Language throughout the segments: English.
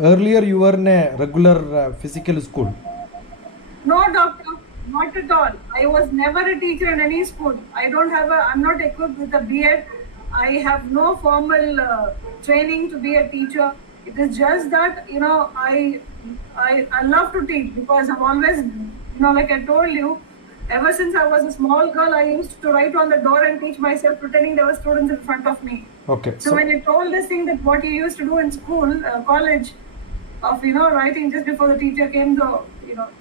earlier you were in a regular physical school. No, doctor, not at all. I was never a teacher in any school. I'm not equipped with a B.Ed. I have no formal training to be a teacher. It is just that, I love to teach because I've always, like I told you, ever since I was a small girl, I used to write on the door and teach myself, pretending there were students in front of me. Okay. So when you told this thing that what you used to do in school, college, of writing just before the teacher came, so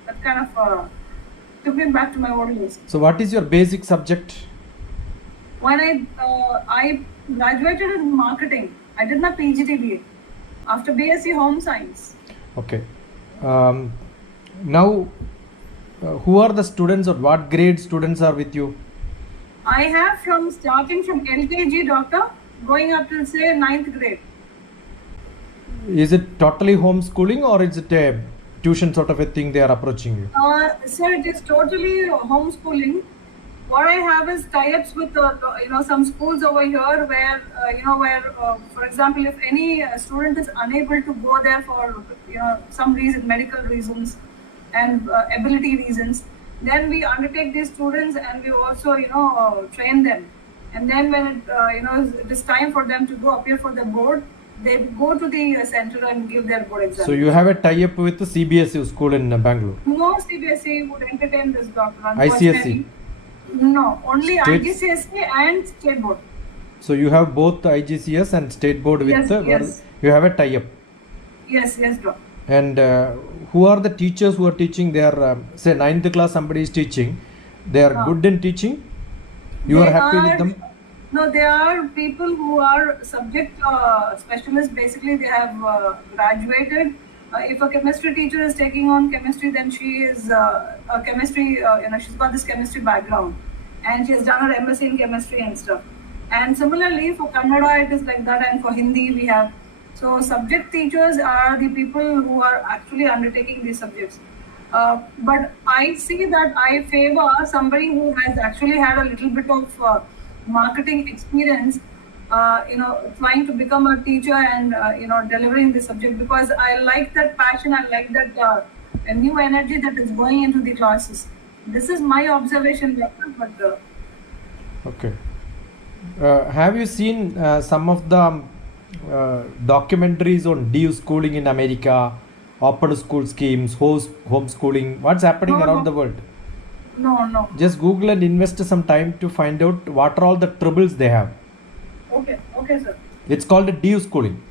that kind of took me back to my old days. So what is your basic subject? When I graduated in marketing, I did my PGT after BSc Home Science. Okay. Now, who are the students or what grade students are with you? I have starting from LKG, doctor, going up to say 9th grade. Is it totally homeschooling or is it a tuition sort of a thing they are approaching you? Sir, it is totally homeschooling. What I have is tie-ups with some schools over here where for example, if any student is unable to go there for some reason, medical reasons and ability reasons, then we undertake these students and we also train them. And then when it is time for them to go appear for the board, they go to the center and give their board exam. So you have a tie-up with the CBSE school in Bangalore? No CBSE would entertain this, doctor. ICSE? No, only State? IGCSE and state board. So you have both the IGCS and state board with Yes. You have a tie-up? Yes, doctor. And who are the teachers who are teaching? They are, say 9th class somebody is teaching. They are good in teaching? You are happy with them? No, they are people who are subject specialists. Basically, they have graduated. If a chemistry teacher is taking on chemistry, then she is a chemistry, she's got this chemistry background. And she has done her MSc in chemistry and stuff. And similarly, for Kannada, it is like that. And for Hindi, we have. So, subject teachers are the people who are actually undertaking these subjects. But I see that I favor somebody who has actually had a little bit of marketing experience, trying to become a teacher and delivering the subject, because I like that passion. I like that new energy that is going into the classes. This is my observation, but okay. Have you seen some of the documentaries on de-schooling in America, open school schemes, homeschooling? What's happening around the world? No. Just Google and invest some time to find out what are all the troubles they have. Okay, sir. It's called de-schooling.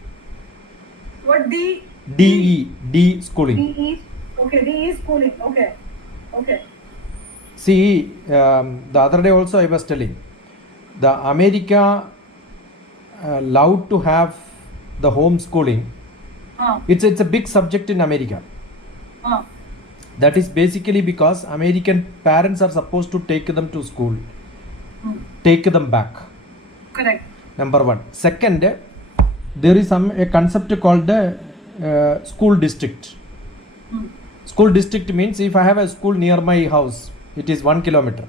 What de-schooling. DE? Okay, DE schooling. Okay. See, the other day also I was telling, the America allowed to have the homeschooling. It's a big subject in America. That is basically because American parents are supposed to take them to school, take them back. Correct. Number one. Second, there is a concept called the school district. School district means if I have a school near my house, it is 1 kilometer.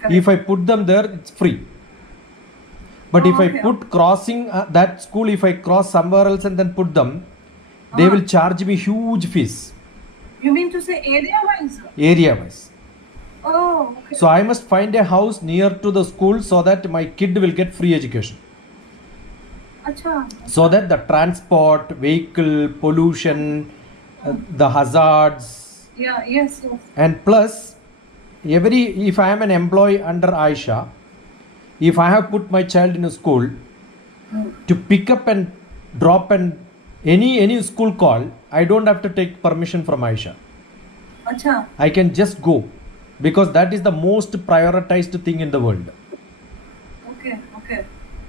Correct. If I put them there, it's free. But if I put crossing that school, if I cross somewhere else and then put them, they will charge me huge fees. You mean to say area-wise? Area-wise. Oh, okay. So I must find a house near to the school so that my kid will get free education. Achha. So that the transport, vehicle, pollution, the hazards. Yeah, yes. And plus, if I am an employee under Aisha, if I have put my child in a school, to pick up and drop and any school call, I don't have to take permission from Aisha. Achha. I can just go because that is the most prioritized thing in the world. Okay.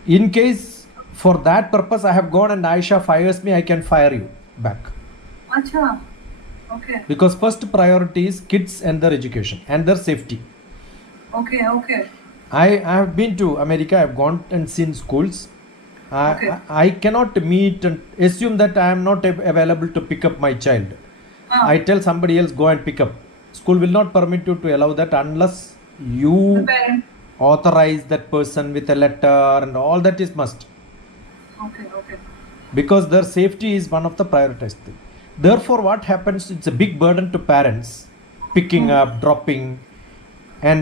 In case for that purpose I have gone and Aisha fires me, I can fire you back. Achha. Okay. Because first priority is kids and their education and their safety. Okay. I have been to America. I have gone and seen schools. I cannot meet and assume that I am not available to pick up my child. I tell somebody else go and pick up. School will not permit you to allow that unless you authorize that person with a letter and all that is must. Okay. because their safety is one of the prioritized thing. Therefore, what happens? It's a big burden to parents, picking up, dropping, and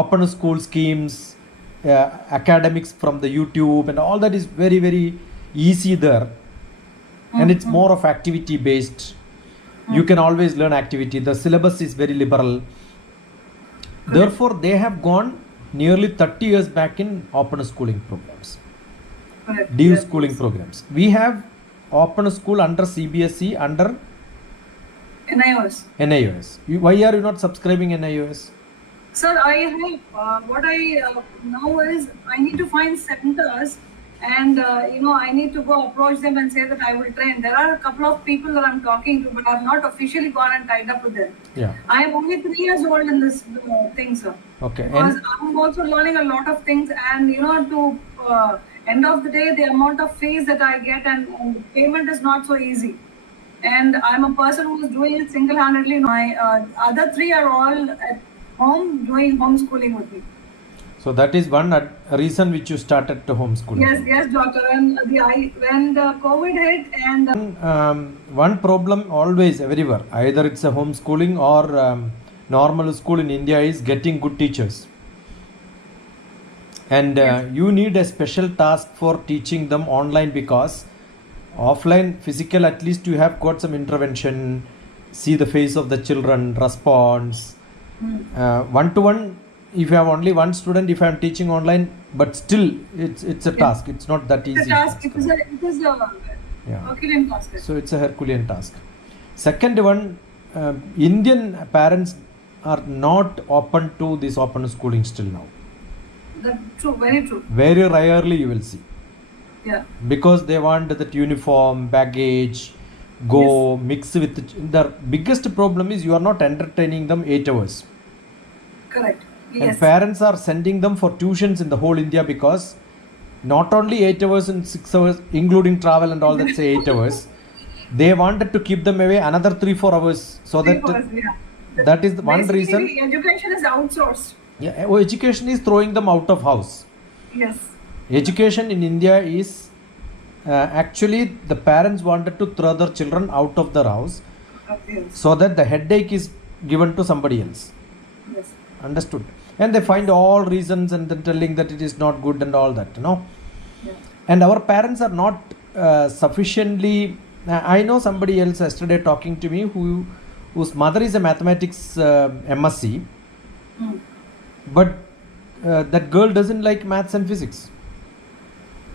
open school schemes, academics from the YouTube, and all that is very, very easy there. And it's more of activity based. You can always learn activity. The syllabus is very liberal. Therefore, they have gone nearly 30 years back in open schooling programs, DU schooling programs. We have open school under CBSE, under NIOS. Why are you not subscribing NIOS? Sir, I have, what I now is, I need to find centers and, I need to go approach them and say that I will train. There are a couple of people that I'm talking to, but I have not officially gone and tied up with them. Yeah. I am only 3 years old in this thing, sir. Okay. Because I'm also learning a lot of things, and to end of the day, the amount of fees that I get and payment is not so easy. And I'm a person who is doing it single-handedly. My other 3 are all at home doing homeschooling with me. So that is one reason which you started to homeschooling. Yes, doctor. And when the COVID hit, and one problem always everywhere, either it's a homeschooling or normal school in India, is getting good teachers. And you need a special task for teaching them online, because offline, physical, at least you have got some intervention, see the face of the children, response. One-to-one, if you have only one student, if I am teaching online, but still it's a task. It's not that easy. It's a task. It is a Herculean task. So it's a Herculean task. Second one, Indian parents are not open to this open schooling still now. That's true, very true. Very rarely you will see. Yeah. Because they want that uniform, baggage, mix with the biggest problem is you are not entertaining them 8 hours. Correct. And parents are sending them for tuitions in the whole India, because not only 8 hours and 6 hours, including travel and all that, say 8 hours, they wanted to keep them away another 3-4 hours. So that is the one reason. Education is outsourced. Yeah, education is throwing them out of house. Yes. Education in India is actually the parents wanted to throw their children out of their house, so that the headache is given to somebody else. Yes. Understood? And they find all reasons and then telling that it is not good and all that, Yeah. And our parents are not sufficiently. I know somebody else yesterday talking to me whose mother is a mathematics MSc, but that girl doesn't like maths and physics.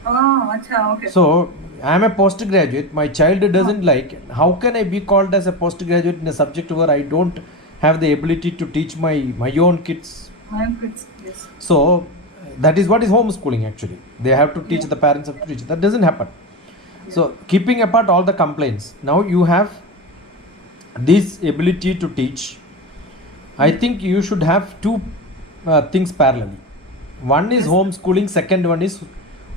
Oh, okay. So I am a postgraduate. My child doesn't like. How can I be called as a postgraduate in a subject where I don't have the ability to teach my own kids? My own kids, yes. So that is what is homeschooling actually. They have to teach, the parents have to teach. That doesn't happen. So keeping apart all the complaints, now you have this ability to teach. I think you should have two things parallelly. One is homeschooling, second one is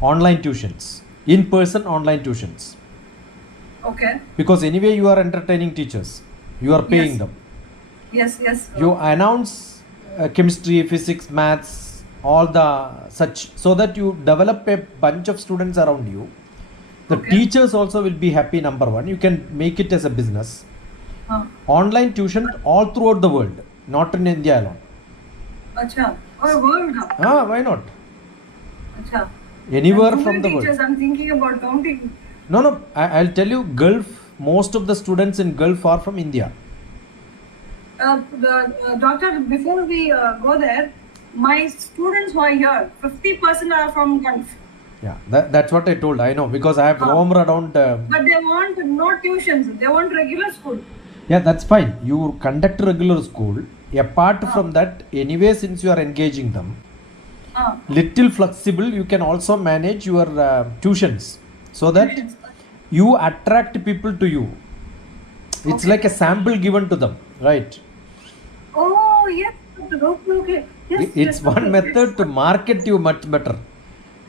online tuitions, in-person online tuitions. Okay. Because anyway you are entertaining teachers, you are paying them. Yes. You announce chemistry, physics, maths, all the such, so that you develop a bunch of students around you. The teachers also will be happy, number one. You can make it as a business. Online tuition all throughout the world, not in India alone. Acha. Oh, world. Why not? Acha. Anywhere from the world. I'm thinking about counting. No. I'll tell you, Gulf, most of the students in Gulf are from India. Doctor, before we go there, my students who are here, 50% are from Gulf. Yeah, that's what I told. I know, because I have roamed around. But they want no tuitions. They want regular school. Yeah, that's fine. You conduct regular school. Apart from that, anyway, since you are engaging them, little flexible, you can also manage your tuitions, so that you attract people to you. It's like a sample given to them, right? Oh, yes. Okay. Yes, it's one method to market you much better.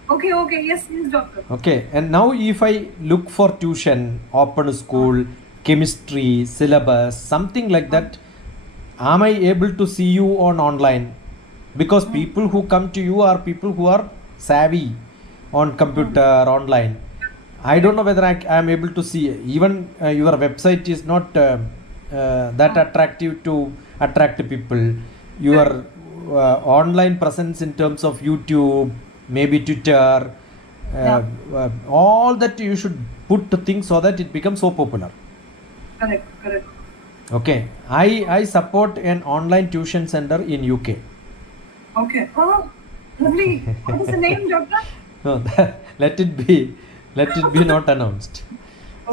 Okay. Yes, doctor. Okay, and now if I look for tuition, open school, chemistry, syllabus, something like that, am I able to see you on online? Because people who come to you are people who are savvy on computer, online. I don't know whether I am able to see. Even your website is not that attractive to attract people. Your online presence in terms of YouTube, maybe Twitter, all that you should put to things so that it becomes so popular. Correct, correct. Okay, I support an online tuition center in UK. Okay. Oh, lovely. What is the name, doctor? No, let it be not announced.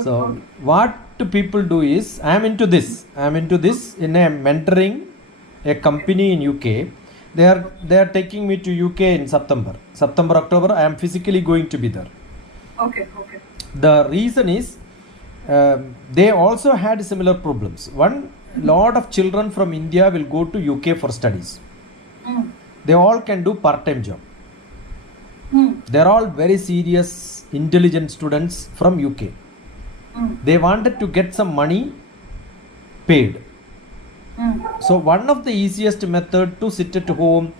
So what do people do is I am into this in a mentoring a company in UK. They are taking me to UK in September October. I am physically going to be there. Okay. The reason is they also had similar problems. One, lot of children from India will go to UK for studies. They all can do part-time job. They're all very serious, intelligent students from UK. They wanted to get some money paid. So one of the easiest method to sit at home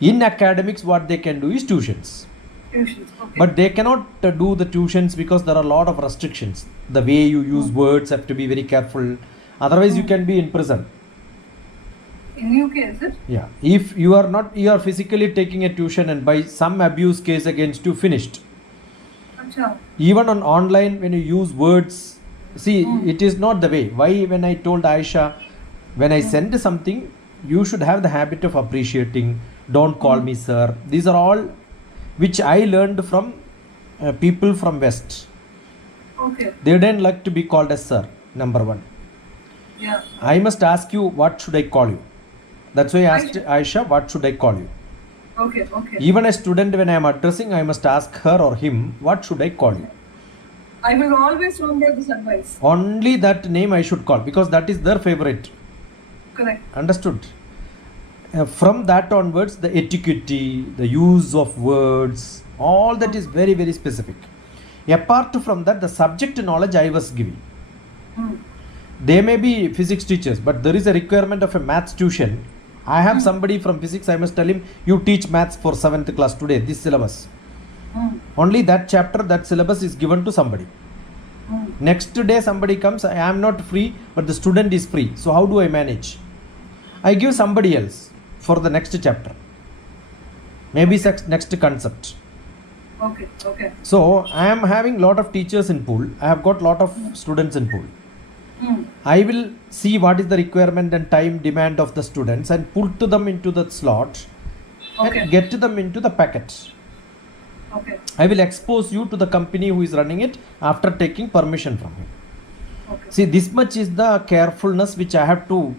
in academics, what they can do is tuitions. Okay. But they cannot do the tuitions because there are a lot of restrictions. The way you use words have to be very careful. Otherwise you can be in prison. In UK, is it? Yeah. If you are physically taking a tuition and by some abuse case against you, finished. Achha. Even on online, when you use words, see, it is not the way. Why, when I told Aisha, when I send something, you should have the habit of appreciating. Don't call me sir. These are all which I learned from people from West. Okay. They didn't like to be called as sir, number one. Yeah. I must ask you, what should I call you? That's why I asked Aisha, what should I call you? Okay. Even a student, when I am addressing, I must ask her or him, what should I call you? I will always remember this advice. Only that name I should call because that is their favorite. Correct. Understood? From that onwards, the etiquette, the use of words, all that is very, very specific. Apart from that, the subject knowledge I was giving. They may be physics teachers, but there is a requirement of a maths tuition. I have somebody from physics, I must tell him, you teach maths for 7th class today, this syllabus. Only that chapter, that syllabus is given to somebody. Next day somebody comes, I am not free, but the student is free. So how do I manage? I give somebody else for the next chapter. Maybe next concept. Okay. So I am having lot of teachers in pool. I have got lot of students in pool. I will see what is the requirement and time demand of the students and put them into the slot and get them into the packet. Okay. I will expose you to the company who is running it after taking permission from him. Okay. See, this much is the carefulness which I have to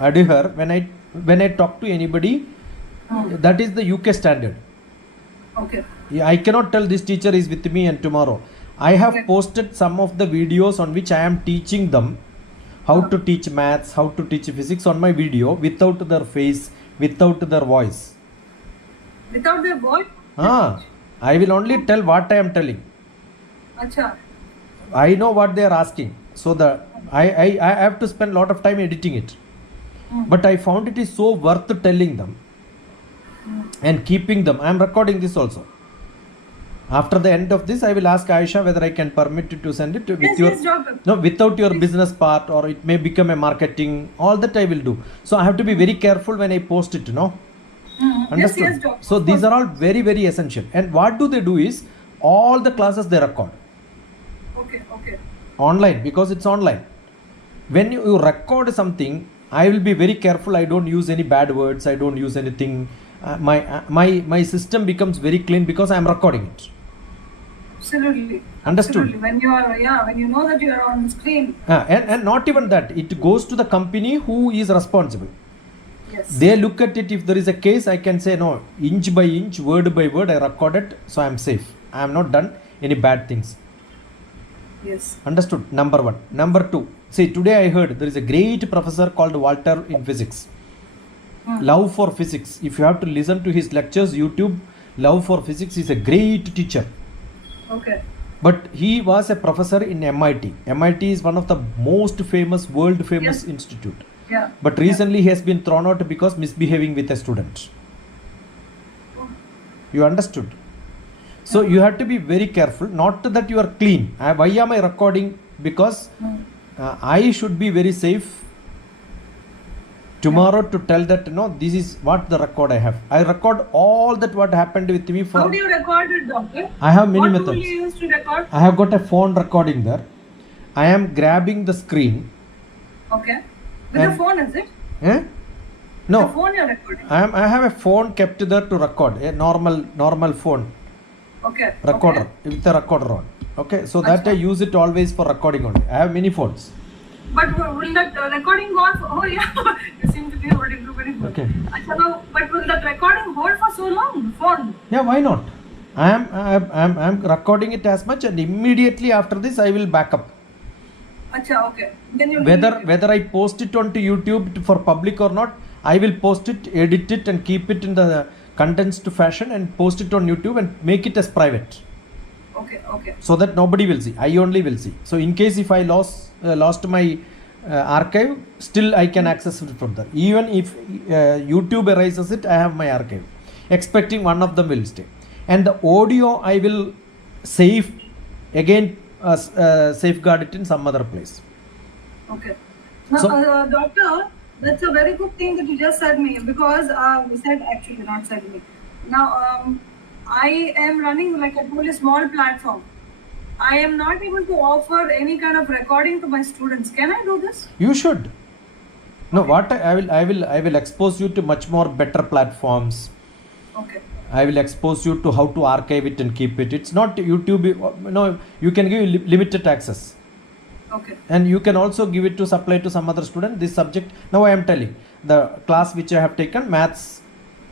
adhere when I talk to anybody. That is the UK standard. Okay. I cannot tell this teacher is with me and tomorrow. I have posted some of the videos on which I am teaching them how to teach maths, how to teach physics on my video without their face, without their voice. Without their voice? I will only tell what I am telling. Achha. I know what they are asking. So I have to spend a lot of time editing it. But I found it is so worth telling them and keeping them. I am recording this also. After the end of this, I will ask Aisha whether I can permit you to send it without your business part, or it may become a marketing. All that I will do. So I have to be very careful when I post it. Understood? Yes, so these are all very, very essential. And what do they do is all the classes they record. Okay. Online, because it's online. When you record something, I will be very careful. I don't use any bad words. I don't use anything. My system becomes very clean because I am recording it. Absolutely. Understood? Absolutely. When you know that you are on screen. And not even that. It goes to the company who is responsible. Yes. They look at it. If there is a case, I can say no, inch by inch, word by word, I record it, so I am safe. I have not done any bad things. Yes. Understood? Number one. Number two. See, today I heard there is a great professor called Walter in physics. Love for physics. If you have to listen to his lectures, YouTube, Love for Physics is a great teacher. Okay. But he was a professor in MIT. MIT is one of the most famous, world famous institute. Yeah. But recently he has been thrown out because misbehaving with a student. You understood? So you have to be very careful. Not that you are clean. Why am I recording? Because I should be very safe tomorrow to tell that no, this is what the record I have. I record all that what happened with me for. How do you record it, doctor? I have many what methods. What tool you use to record? I have got a phone recording there. I am grabbing the screen. Okay. With the phone, is it? Eh? No. The phone you're recording. I have a phone kept there to record. A normal phone. Okay. Recorder Okay. with the recorder on. Okay. So that I use it always for recording only. I have many phones. But will that recording go on for, oh yeah, you seem to be holding too many phones. Okay. But will that recording hold for so long, the phone? Yeah, why not? I am recording it as much, and immediately after this I will back up. Acha, okay. Then you Whether I post it onto YouTube for public or not, I will post it, edit it, and keep it in the condensed fashion and post it on YouTube and make it as private. Okay, okay. So that nobody will see. I only will see. So in case if I lost my archive, still I can access it from there. Even if YouTube erases it, I have my archive. Expecting one of them will stay. And the audio I will save again, safeguard it in some other place. Okay. Now, So- doctor, that's a very good thing that you just said me, because you said, actually not said me. Now, I am running, like I told you, a small platform. I am not able to offer any kind of recording to my students. Can I do this? You should. No, what I will expose you to much more better platforms. Okay. I will expose you to how to archive it and keep it. It's not YouTube. No, you can give limited access. Okay. And you can also give it to supply to some other student this subject. Now I am telling the class which I have taken, maths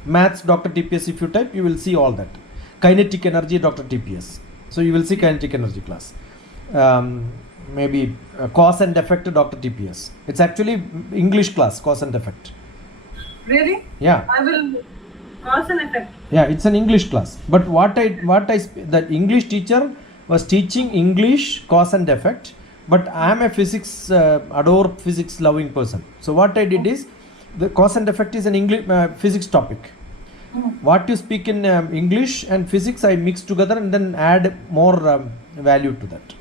DrTPS. If you type, you will see all that. Kinetic energy DrTPS. So you will see kinetic energy class. Maybe cause and effect DrTPS. It's actually English class, cause and effect. Really? Yeah. I will cause an effect. Yeah, it's an English class. But the English teacher was teaching English cause and effect. But I am a adore physics loving person. So what I did is, the cause and effect is an English physics topic. What you speak in English and physics, I mix together and then add more value to that.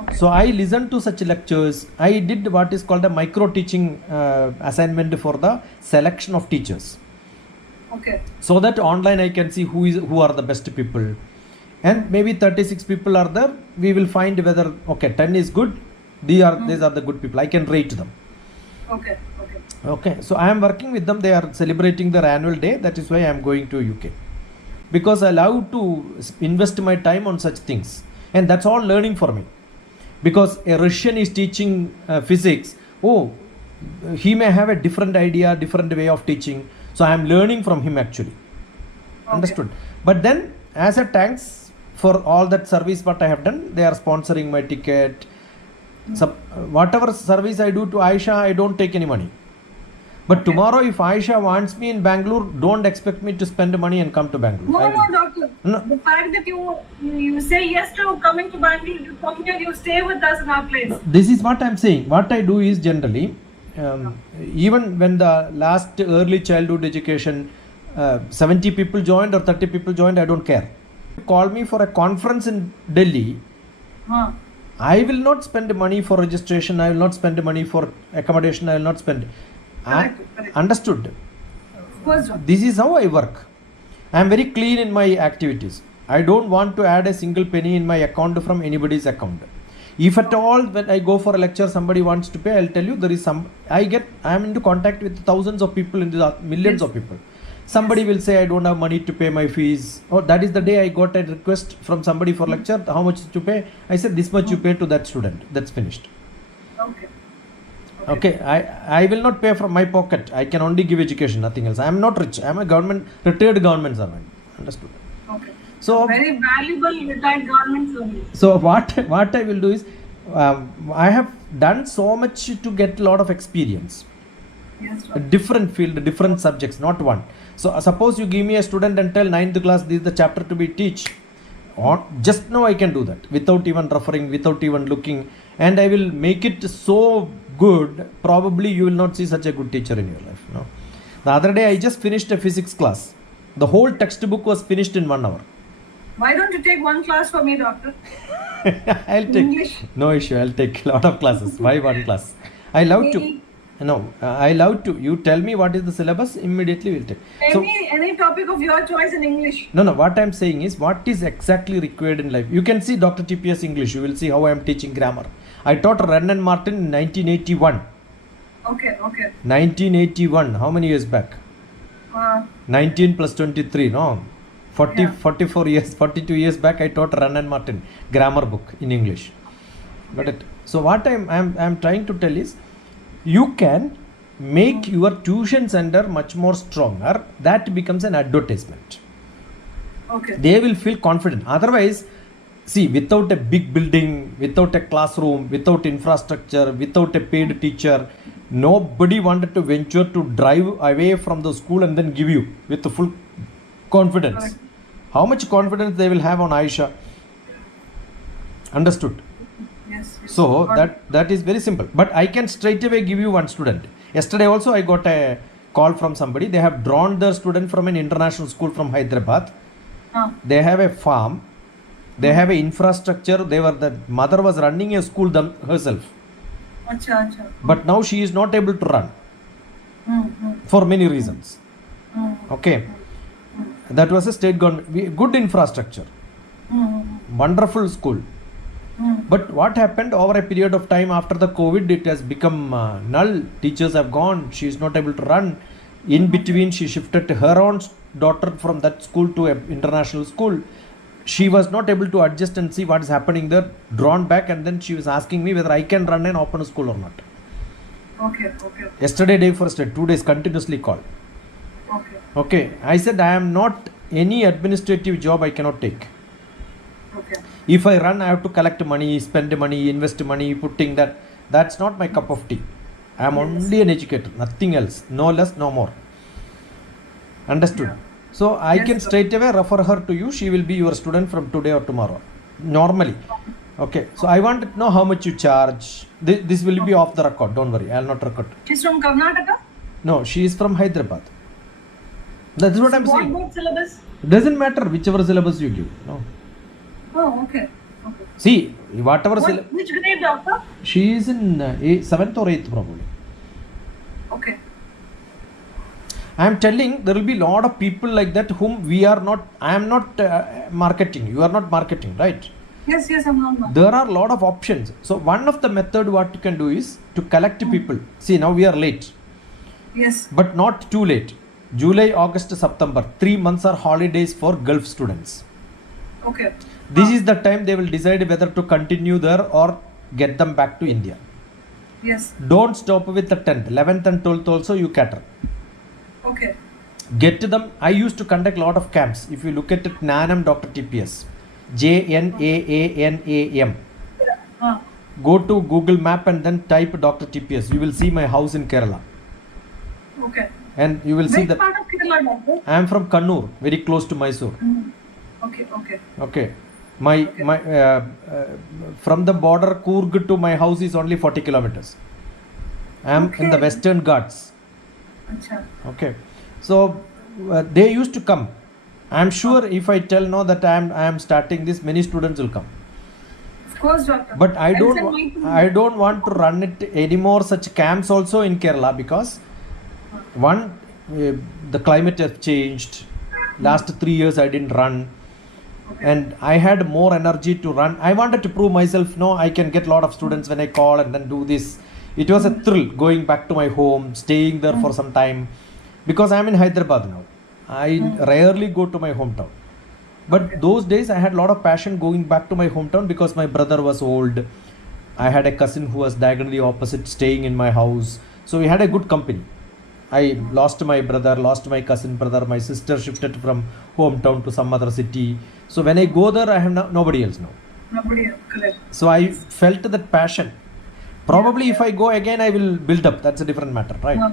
Okay. So I listened to such lectures. I did what is called a micro teaching assignment for the selection of teachers. Okay. So that online I can see who are the best people. And maybe 36 people are there. We will find whether, okay, 10 is good. These are the good people. I can rate them. Okay. Okay. Okay. So I am working with them. They are celebrating their annual day. That is why I am going to UK. Because I love to invest my time on such things. And that's all learning for me. Because a Russian is teaching physics. Oh, he may have a different idea, different way of teaching. So I am learning from him actually. Okay. Understood. But then as a thanks for all that service what I have done, they are sponsoring my ticket. So whatever service I do to Aisha, I don't take any money. But tomorrow if Aisha wants me in Bangalore, don't expect me to spend money and come to Bangalore. No, doctor. No. The fact that you say yes to coming to Bangalore, you come here, you stay with us in our place. This is what I am saying. What I do is generally, even when the last early childhood education, 70 people joined or 30 people joined, I don't care. Call me for a conference in Delhi. I will not spend money for registration. I will not spend money for accommodation. I will not spend. Correct. Understood. Of course, doctor. This is how I work. I am very clean in my activities. I don't want to add a single penny in my account from anybody's account. If at all when I go for a lecture somebody wants to pay, I'll tell you there is some. I am into contact with thousands of people, millions of people. Somebody will say I don't have money to pay my fees. Or that is the day I got a request from somebody for lecture. How much to pay? I said this much you pay to that student. That's finished. Okay. I will not pay from my pocket. I can only give education, nothing else. I am not rich. I am a retired government servant. Understood? Okay. So Very valuable retired government service. so what I will do is, I have done so much to get a lot of experience. Yes, A doctor. different field, different subjects, not one. So suppose you give me a student and tell 9th class this is the chapter to be teach. Just now I can do that without even referring, without even looking, and I will make it so good. Probably you will not see such a good teacher in your life. No. The other day I just finished a physics class. The whole textbook was finished in 1 hour. Why don't you take one class for me, doctor? I'll take. English. No issue. I'll take a lot of classes. Why one class? I love to. No, I love to. You tell me what is the syllabus. Immediately we'll take. So Any topic of your choice in English. no. What I'm saying is what is exactly required in life. You can see DrTPS English. You will see how I am teaching grammar. I taught Wren and Martin in 1981. Okay. 1981. How many years back? 19 plus 23. No. 44 years, 42 years back, I taught Wren and Martin grammar book in English. Got it? So what I'm trying to tell is, you can make your tuition center much more stronger. That becomes an advertisement. Okay. They will feel confident. Otherwise, see, without a big building, without a classroom, without infrastructure, without a paid teacher, nobody wanted to venture to drive away from the school and then give you with the full confidence. Correct. How much confidence they will have on Aisha? Understood? Yes. So that is very simple. But I can straight away give you one student. Yesterday also I got a call from somebody. They have drawn their student from an international school from Hyderabad. They have a farm. They have an infrastructure. The mother was running a school herself. Acha. But now she is not able to run for many reasons. Okay. That was a state government, good infrastructure, wonderful school. But what happened over a period of time after the COVID, it has become null. Teachers have gone. She is not able to run. In between, she shifted her own daughter from that school to an international school. She was not able to adjust and see what is happening there, drawn back, and then she was asking me whether I can run an open school or not. Okay. Yesterday, day first, 2 days continuously called. Okay, I said I am not any administrative job I cannot take. Okay. If I run, I have to collect money, spend money, invest money, putting that. That's not my cup of tea. I am only an educator, nothing else, no less, no more. Understood? Yeah. So I can straight away refer her to you. She will be your student from today or tomorrow. Normally. Okay. So I want to know how much you charge. This will be off the record. Don't worry. I will not record. She's from Karnataka? No, she is from Hyderabad. That's what I'm saying. What syllabus? Doesn't matter whichever syllabus you give. No. Oh, okay. See, whatever syllabus. Which grade, doctor? She is in 7th or 8th probably. Okay. I am telling there will be a lot of people like that whom we are not. I am not marketing. You are not marketing, right? Yes, I'm not. There are a lot of options. So one of the method what you can do is to collect people. See, now we are late. Yes. But not too late. July, August, September. 3 months are holidays for Gulf students. Okay. This is the time they will decide whether to continue there or get them back to India. Yes. Don't stop with the 10th. 11th and 12th also you cater. Okay. Get to them. I used to conduct a lot of camps. If you look at it, NANAM DrTPS. JNAANAM. Go to Google Map and then type DrTPS. You will see my house in Kerala. Okay. And you will see Which that part of Kerala, doctor? I am from Kannur, very close to Mysore. Okay. My from the border Coorg to my house is only 40 kilometers. I am in the Western Ghats. Acha. Okay. So they used to come. I am sure if I tell no that I am starting this, many students will come. Of course, doctor. But I don't want to run it anymore such camps also in Kerala because the climate has changed. Last 3 years I didn't run. And I had more energy to run. I wanted to prove myself, no, I can get a lot of students when I call and then do this. It was a thrill going back to my home, staying there for some time. Because I am in Hyderabad now. I rarely go to my hometown. But those days I had a lot of passion going back to my hometown because my brother was old. I had a cousin who was diagonally opposite staying in my house. So we had a good company. I lost my brother, lost my cousin brother, my sister shifted from hometown to some other city. So when I go there, I have nobody else now. Nobody else, correct. So I felt that passion. Probably if I go again, I will build up. That's a different matter, right? Yeah.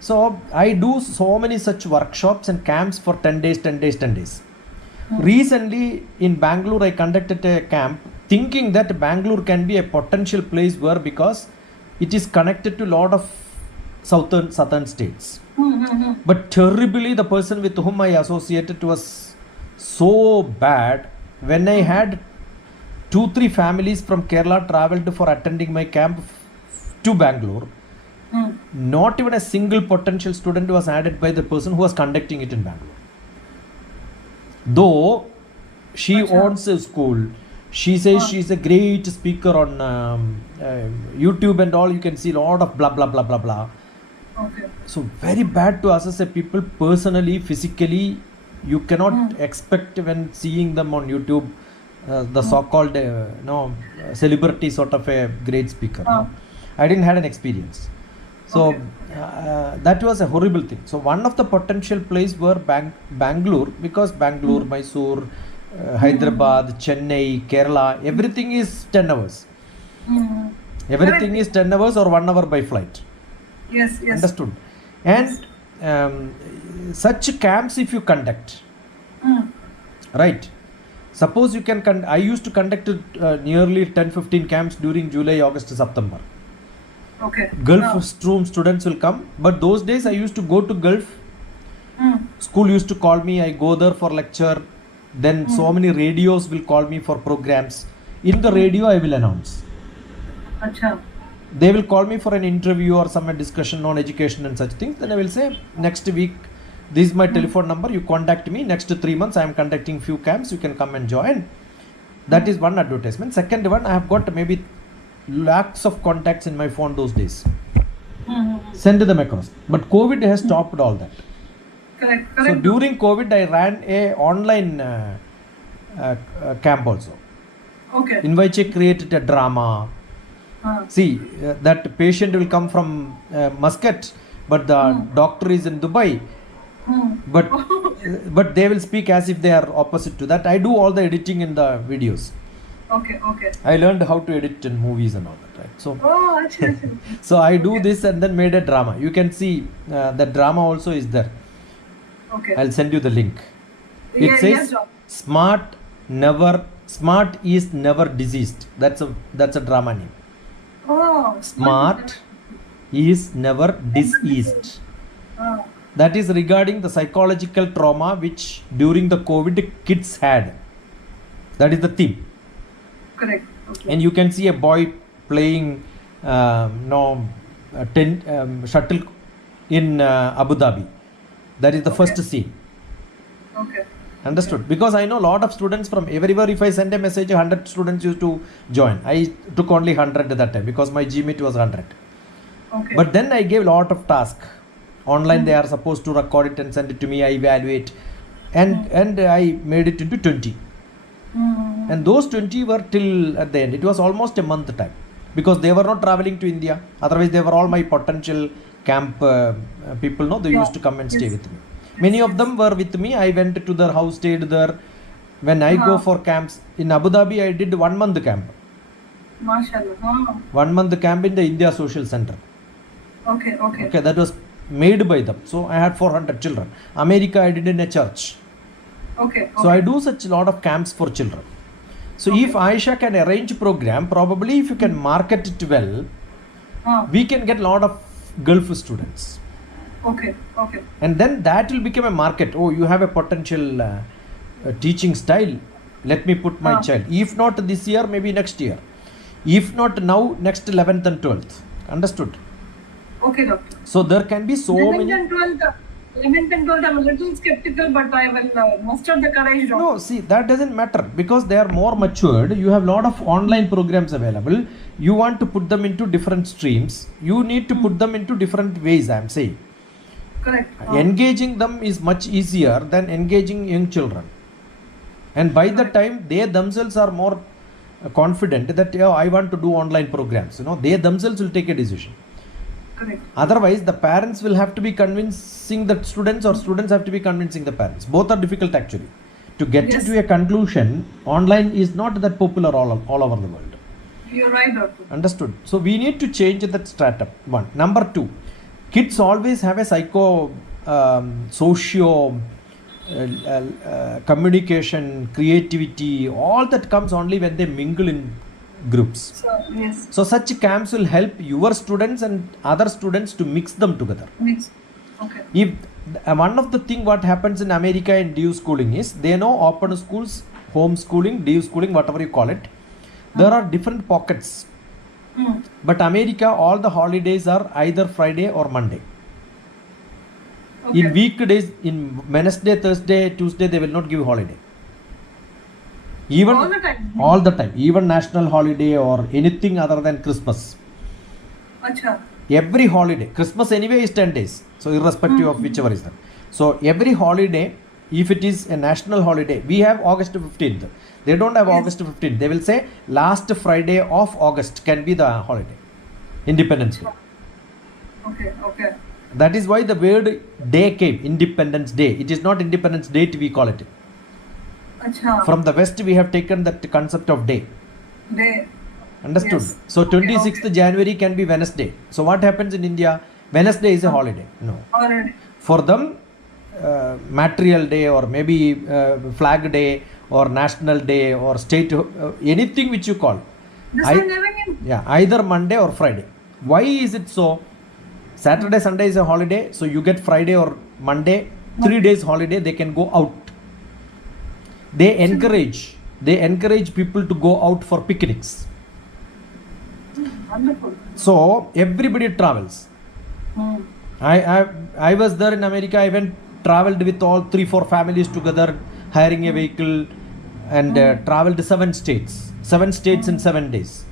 So I do so many such workshops and camps for 10 days. Recently in Bangalore, I conducted a camp thinking that Bangalore can be a potential place where because it is connected to a lot of southern states. But terribly the person with whom I associated was so bad. when I had 2-3 families from Kerala traveled for attending my camp to Bangalore, not even a single potential student was added by the person who was conducting it in Bangalore. Though she owns a school, she says she's a great speaker on YouTube and all. You can see a lot of blah blah blah blah blah. Okay. So very bad to assess a people personally, physically. You cannot expect when seeing them on YouTube, the so-called celebrity sort of a great speaker. No? I didn't have an experience. So that was a horrible thing. So one of the potential places were Bangalore, because Bangalore, Mysore, Hyderabad, Chennai, Kerala, everything is 10 hours. Everything is 10 hours or 1 hour by flight. Yes, yes. Understood. And such camps if you conduct, right? Suppose you can I used to conduct nearly 10-15 camps during July, August, September. Okay. Gulf Stream students will come, but those days I used to go to Gulf. School used to call me, I go there for lecture. Then so many radios will call me for programs. In the radio I will announce. Acha. They will call me for an interview or some discussion on education and such things. Then I will say, next week, this is my telephone number, you contact me. Next 3 months I am conducting few camps, you can come and join. That is one advertisement. Second one, I have got maybe lakhs of contacts in my phone those days. Send them across. But COVID has stopped all that. Correct. So during COVID, I ran a online camp also. Okay. In which I created a drama. See, that patient will come from Muscat, but the doctor is in Dubai. But they will speak as if they are opposite to that. I do all the editing in the videos. Okay. I learned how to edit in movies and all that, right? So, so I do this and then made a drama. You can see the drama also is there. Okay. I'll send you the link. It says smart is never diseased. That's a drama name. Oh, Smart is never diseased. That is regarding the psychological trauma which during the COVID kids had. That is the theme. Correct. Okay. And you can see a boy playing shuttle in Abu Dhabi. That is the first scene. Okay. Understood? Because I know a lot of students from everywhere. If I send a message, 100 students used to join. I took only 100 at that time because my GMAT was 100. Okay. But then I gave a lot of tasks. Online they are supposed to record it and send it to me. I evaluate. And I made it into 20. And those 20 were till at the end. It was almost a month time. Because they were not traveling to India. Otherwise they were all my potential camp people. No, they used to come and stay with me. Many of them were with me. I went to their house, stayed there. When I go for camps in Abu Dhabi, I did 1 month camp. MashaAllah. 1 month camp in the India Social Center. Okay. Okay, that was made by them. So I had 400 children. America, I did in a church. Okay. So I do such a lot of camps for children. So if Aisha can arrange program, probably if you can market it well, we can get a lot of Gulf students. Okay. And then that will become a market. Oh, you have a potential teaching style. Let me put my child. If not this year, maybe next year. If not now, next 11th and 12th. Understood? Okay, doctor. So there can be so 11th many. and 12th, 11th and 12th, I'm a little skeptical, but I will muster the courage, doctor. No, see, that doesn't matter because they are more matured. You have a lot of online programs available. You want to put them into different streams. You need to put them into different ways, I am saying. Correct. Engaging them is much easier than engaging young children. And by the time they themselves are more confident that I want to do online programs, they themselves will take a decision. Correct. Otherwise, the parents will have to be convincing the students or students have to be convincing the parents. Both are difficult actually. To get into a conclusion, online is not that popular all over the world. You're right, doctor. Understood? So we need to change that stratum. One. Number two, kids always have a socio communication, creativity, all that comes only when they mingle in groups. Yes. So such camps will help your students and other students to mix them together. Okay. If one of the thing what happens in America in DU schooling is they know open schools, homeschooling, day schooling, whatever you call it. There are different pockets. But America, all the holidays are either Friday or Monday. Okay. In weekdays, in Wednesday, Thursday, Tuesday, they will not give holiday. Even All the time? all the time, even national holiday or anything other than Christmas. Acha. Every holiday, Christmas anyway is 10 days, so irrespective of whichever is that. So every holiday, if it is a national holiday, we have August 15th. They don't have Yes. August 15th. They will say last Friday of August can be the holiday, Independence Day. Okay. That is why the word day came, Independence Day. It is not Independence Date, we call it. Acha. From the West, we have taken that concept of day. Day. Understood? Yes. So 26th Okay. January can be Wednesday. So what happens in India? Wednesday is a holiday. No. Already. For them, material day or maybe flag day or national day or state, anything which you call. This I I never knew. Yeah, either Monday or Friday. Why is it so? Saturday, Sunday is a holiday, so you get Friday or Monday, 3 days holiday, they can go out. They encourage people to go out for picnics. Wonderful. So everybody travels. Hmm. I was there in America. I traveled with all 3-4 families together, hiring a vehicle, and traveled 7 states in 7 days.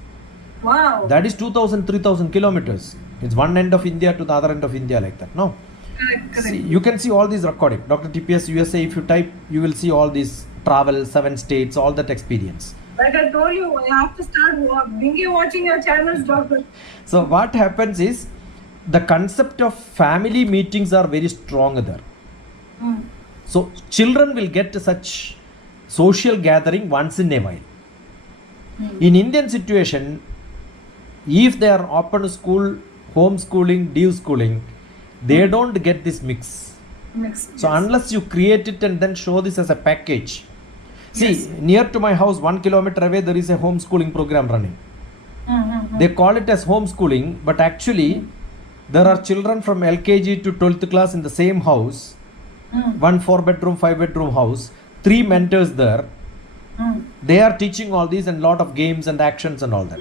Wow. That is 2,000-3,000 kilometers. It's one end of India to the other end of India, like that. No, Correct. see, you can see all these recording. DrTPS USA. If you type, you will see all these travel, 7 states, all that experience. Like I told you, I have to start watching your channels, doctor. So what happens is, the concept of family meetings are very strong there. So children will get such social gathering once in a while. In Indian situation, if they are open school, homeschooling, day schooling, they don't get this mix. So unless you create it and then show this as a package. See, near to my house, 1 kilometer away, there is a homeschooling program running. They call it as homeschooling, but actually there are children from LKG to 12th class in the same house. 1 4-bedroom, 5-bedroom house, 3 mentors there. They are teaching all these and lot of games and actions and all that.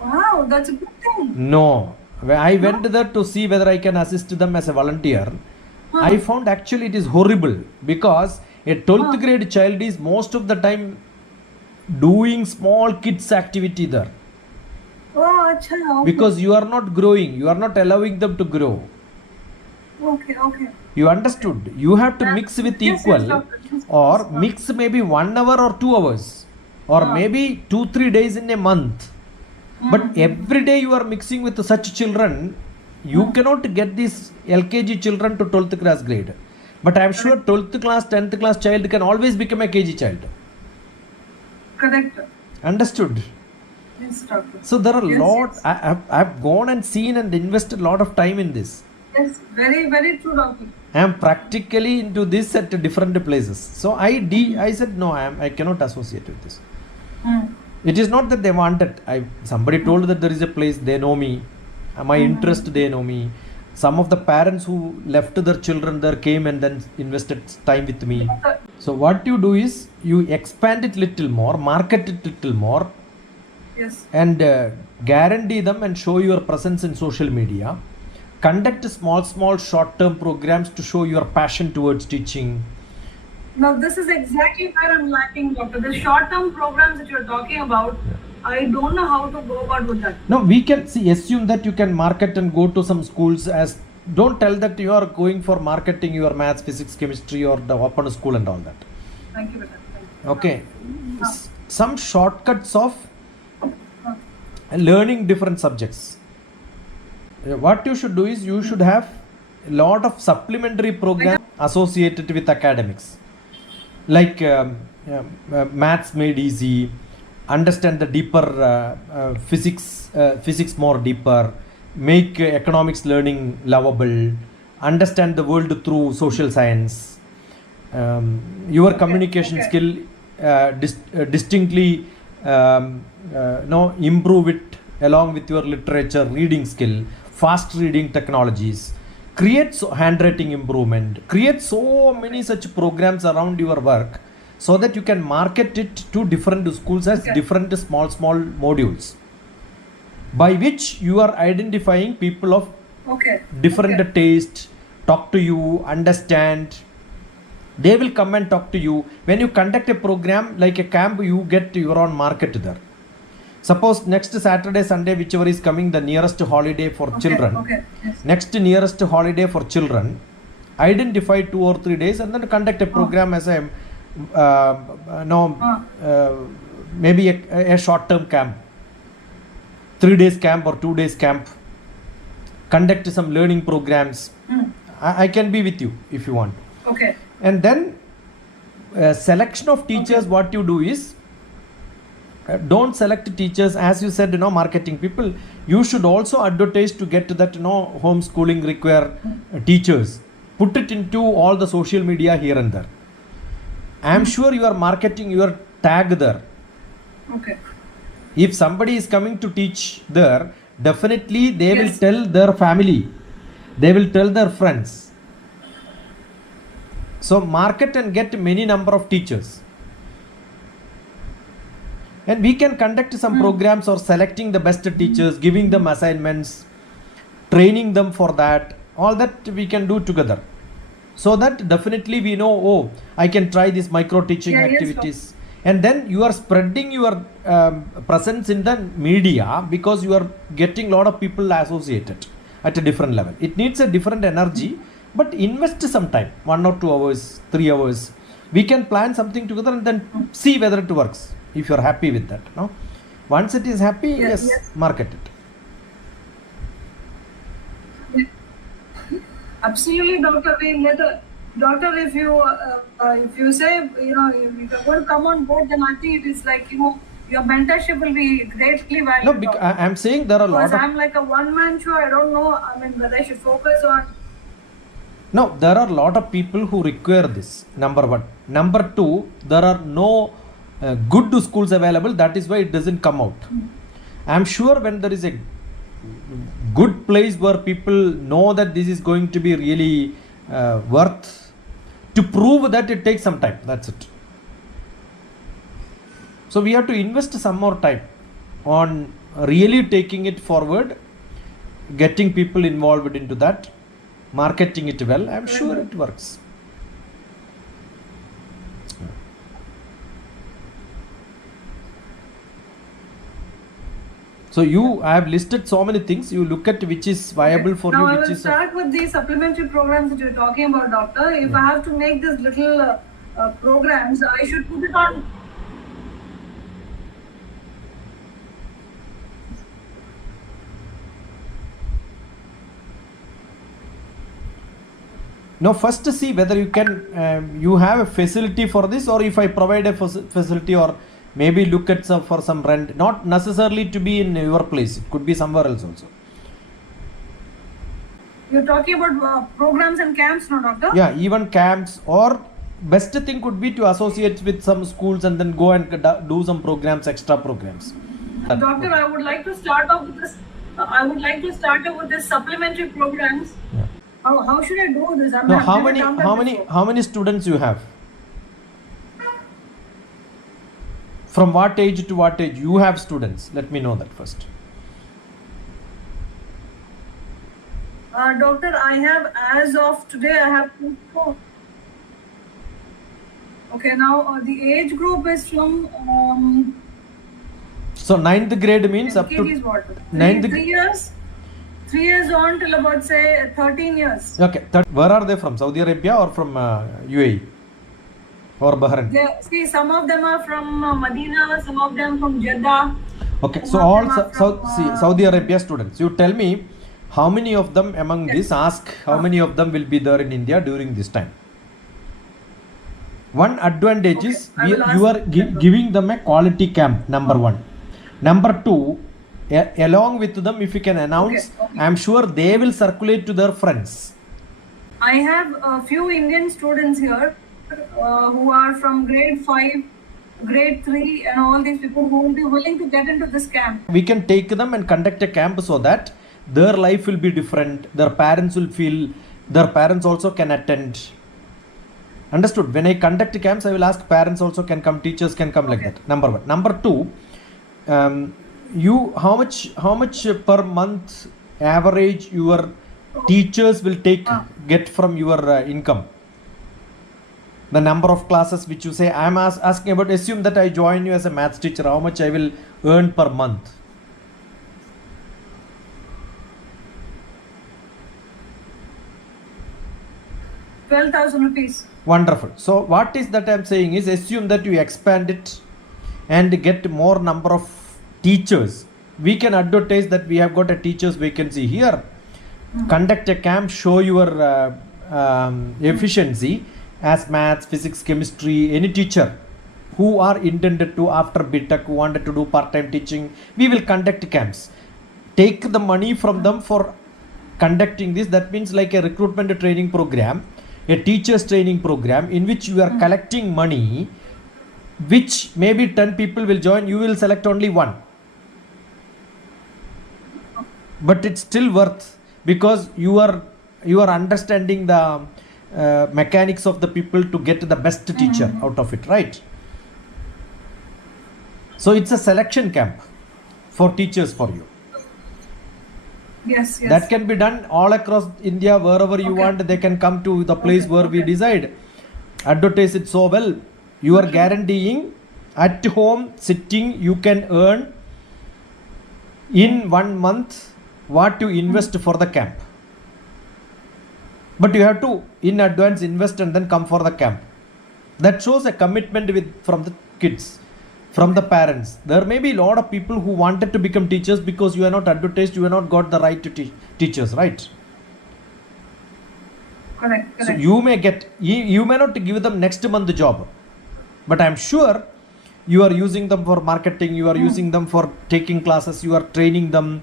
Wow, that's a good thing. No, I went there to see whether I can assist them as a volunteer. I found actually it is horrible because a 12th grade child is most of the time doing small kids activity there. Oh, acha. Okay. Because you are not growing, you are not allowing them to grow. Okay. You understood? You have to mix with Yes, equal, doctor. Yes, or doctor. mix maybe 1 hour or 2 hours, or maybe 2-3 days in a month. But every day you are mixing with such children, you cannot get these LKG children to 12th class grade. But I am sure 12th class, 10th class child can always become a KG child. Correct. Understood? Yes, doctor. So there are Yes, lot. yes. I've gone and seen and invested a lot of time in this. Yes, very, very true, doctor. I am practically into this at different places. So I said no, I cannot associate with this. It is not that they wanted. Somebody told that there is a place, they know me. My interest, they know me. Some of the parents who left their children there came and then invested time with me. So what you do is you expand it little more, market it little more, Yes. and guarantee them and show your presence in social media. Conduct small short-term programs to show your passion towards teaching. Now, this is exactly where I'm lacking, doctor. The short-term programs that you're talking about, I don't know how to go about with that. Now we can assume that you can market and go to some schools as, don't tell that you are going for marketing your maths, physics, chemistry or the open school and all that. Thank you for that. Thank you. Okay. Some shortcuts of learning different subjects. What you should do is you should have a lot of supplementary programs associated with academics, like maths made easy, understand the deeper physics more deeper, make economics learning lovable, understand the world through social science, your communication skill distinctly improve it along with your literature reading skill, fast reading technologies, create handwriting improvement, create so many such programs around your work so that you can market it to different schools as different small modules, by which you are identifying people of different taste, talk to you, understand. They will come and talk to you. When you conduct a program like a camp, you get your own market there. Suppose next Saturday, Sunday, whichever is coming, the nearest holiday for children. Next nearest holiday for children, identify 2 or 3 days and then conduct a program as a maybe a short-term camp, 3 days camp or 2 days camp. Conduct some learning programs. I can be with you if you want. And then selection of teachers, what you do is, don't select teachers as you said, marketing people. You should also advertise to get to that, homeschooling require teachers. Put it into all the social media here and there. I am sure you are marketing your tag there. If somebody is coming to teach there, definitely they will tell their family, they will tell their friends. So market and get many number of teachers. And we can conduct some programs or selecting the best teachers, giving them assignments, training them for that. All that we can do together. So that definitely we know, I can try these micro teaching activities. And then you are spreading your presence in the media because you are getting a lot of people associated at a different level. It needs a different energy, but invest some time, 1 or 2 hours, 3 hours. We can plan something together and then see whether it works. If you are happy with that, no? Once it is happy, yes, market it. Absolutely, Doctor. Doctor, if you say, if you're going to come on board, then I think it is like, your mentorship will be greatly valuable. No, I'm saying there are a lot of... I'm like a one-man show. I don't know, whether I should focus on... No, there are a lot of people who require this, number 1. Number 2, there are no good schools available. That is why it doesn't come out. I'm sure when there is a good place where people know that this is going to be really worth, to prove that it takes some time. That's it. So we have to invest some more time on really taking it forward, getting people involved into that, marketing it well. I'm sure it works. So I have listed so many things. You look at which is viable for you. Now I will start with the supplementary programs that you're talking about, Doctor. If I have to make this little programs, I should put it on. Now first to see whether you can, you have a facility for this, or if I provide a facility, or maybe look at for some rent, not necessarily to be in your place, it could be somewhere else also. You're talking about programs and camps, no, Doctor? Yeah, even camps, or best thing could be to associate with some schools and then go and do some programs, extra programs. Doctor, I would like to start off with this. With this supplementary programs. Yeah. How should I do this? No, how many students you have? From what age to what age you have students? Let me know that first. Doctor, I have, as of today, I have 4. Okay, now the age group is from... so 9th grade means up to... 3 years. 3 years on till about, say, 13 years. Okay. Where are they from? Saudi Arabia or from UAE? Or Bahrain? See, some of them are from Medina, some of them from Jeddah. Okay, so all Saudi Arabia students. You tell me how many of them among this, ask how many of them will be there in India during this time. One advantage is you are giving them a quality camp, number 1. Number 2, along with them, if you can announce, I am sure they will circulate to their friends. I have a few Indian students here who are from grade 5, grade 3, and all these people who will be willing to get into this camp. We can take them and conduct a camp so that their life will be different. Their parents will feel, their parents also can attend. Understood? When I conduct camps, I will ask parents also can come, teachers can come, like that. Number one. Number two, you how much per month average your teachers will get from your income? The number of classes which you say, I am asking about, assume that I join you as a maths teacher, how much I will earn per month? ₹12,000. Wonderful. So what is that I am saying is, assume that you expand it and get more number of teachers. We can advertise that we have got a teacher's vacancy here. Conduct a camp, show your efficiency as maths, physics, chemistry, any teacher who are intended to after BTech, who wanted to do part-time teaching. We will conduct camps. Take the money from them for conducting this. That means like a recruitment training program, a teacher's training program in which you are collecting money, which maybe 10 people will join, you will select only one. But it's still worth, because you are understanding the mechanics of the people to get the best teacher out of it, right? So it's a selection camp for teachers for you. Yes. That can be done all across India, wherever you want. They can come to the place where we decide. Advertise it so well. You are guaranteeing at home sitting you can earn in 1 month what you invest for the camp. But you have to in advance invest and then come for the camp. That shows a commitment from the kids, from the parents. There may be a lot of people who wanted to become teachers because you are not advertised, you have not got the right to teachers, right? Correct. So you may not give them next month the job, but I am sure you are using them for marketing, you are using them for taking classes, you are training them.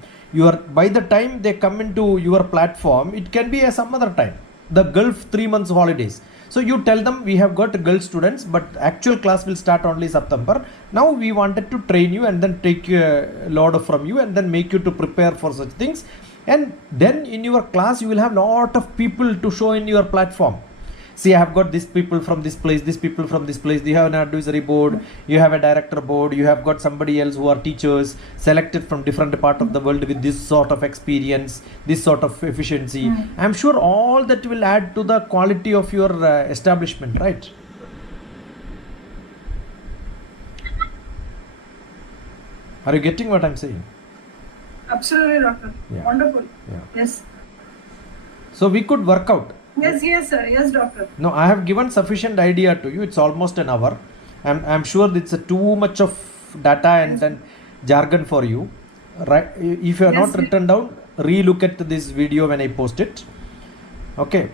By the time they come into your platform, it can be some other time. The Gulf 3 months holidays. So you tell them we have got Gulf students, but actual class will start only September. Now we wanted to train you and then take a load from you and then make you to prepare for such things. And then in your class you will have lot of people to show in your platform. See, I have got these people from this place, these people from this place. You have an advisory board, you have a director board, you have got somebody else who are teachers selected from different part of the world with this sort of experience, this sort of efficiency. I'm sure all that will add to the quality of your establishment, right? Are you getting what I'm saying? Absolutely, doctor. Yeah. Wonderful. Yeah. Yes. So we could work out. Yes, sir. Yes, doctor. No, I have given sufficient idea to you. It's almost an hour. I'm sure it's too much of data and jargon for you. Right? If you are not written down, re-look at this video when I post it. Okay.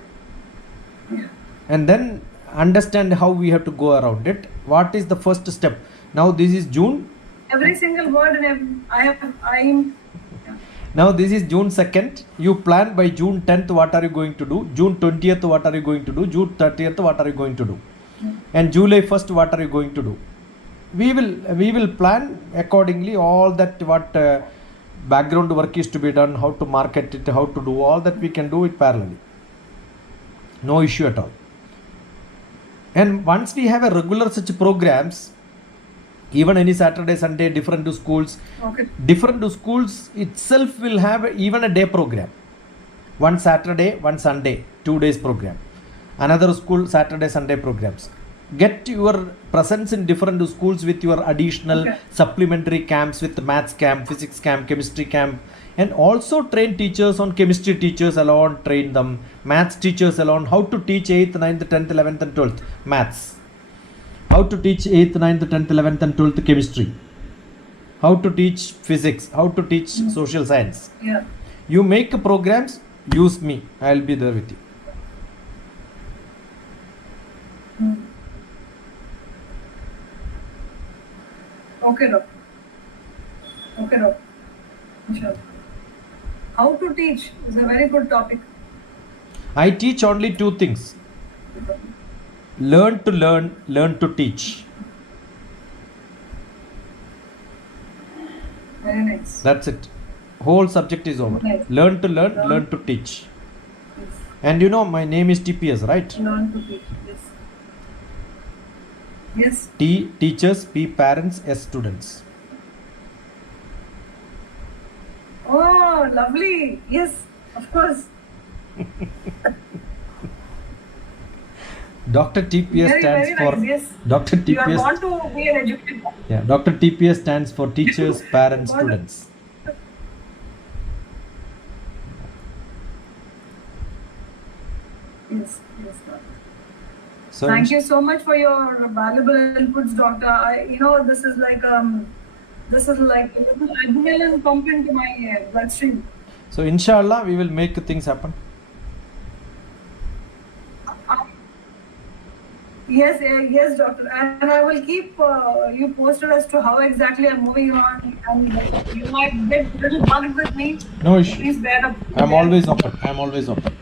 Yeah. And then understand how we have to go around it. What is the first step? Now this is June. Every single word, and Now this is June 2nd. You plan by June 10th what are you going to do? June 20th what are you going to do? June 30th what are you going to do? And July 1st what are you going to do? We will plan accordingly all that what background work is to be done, how to market it, how to do all that we can do it parallelly. No issue at all. And once we have a regular such programs, even any Saturday, Sunday, different to schools. Okay. Different to schools itself will have even a day program. One Saturday, one Sunday, 2 days program. Another school, Saturday, Sunday programs. Get your presence in different schools with your additional supplementary camps with maths camp, physics camp, chemistry camp. And also train teachers on chemistry teachers alone, train them. Maths teachers alone, how to teach 8th, 9th, 10th, 11th and 12th maths. How to teach 8th, 9th, 10th, 11th and 12th chemistry. How to teach physics. How to teach social science. Yeah. You make programs, use me. I will be there with you. Okay, doctor. Sure. How to teach is a very good topic. I teach only 2 things. Learn to learn, learn to teach. Very nice. That's it. Whole subject is over. Nice. Learn to learn, learn to teach. Yes. And you know my name is TPS, right? Learn to teach. Yes. Yes. T teachers, P parents, S students. Oh, lovely. Yes, of course. Dr. TPS Very, stands very for nice. Yes. Dr. You are TPS. born to be an educator. Yeah, Dr. TPS stands for teachers, parents, Born to- students. Yes, yes, doctor. So Thank you so much for your valuable inputs, doctor. This is like a little adrenaline pump into my bloodstream. So inshallah, we will make things happen. Yes, yes, doctor, and I will keep you posted as to how exactly I'm moving on. And you might get a little bugged with me. No issue. Please bear up. I'm always open.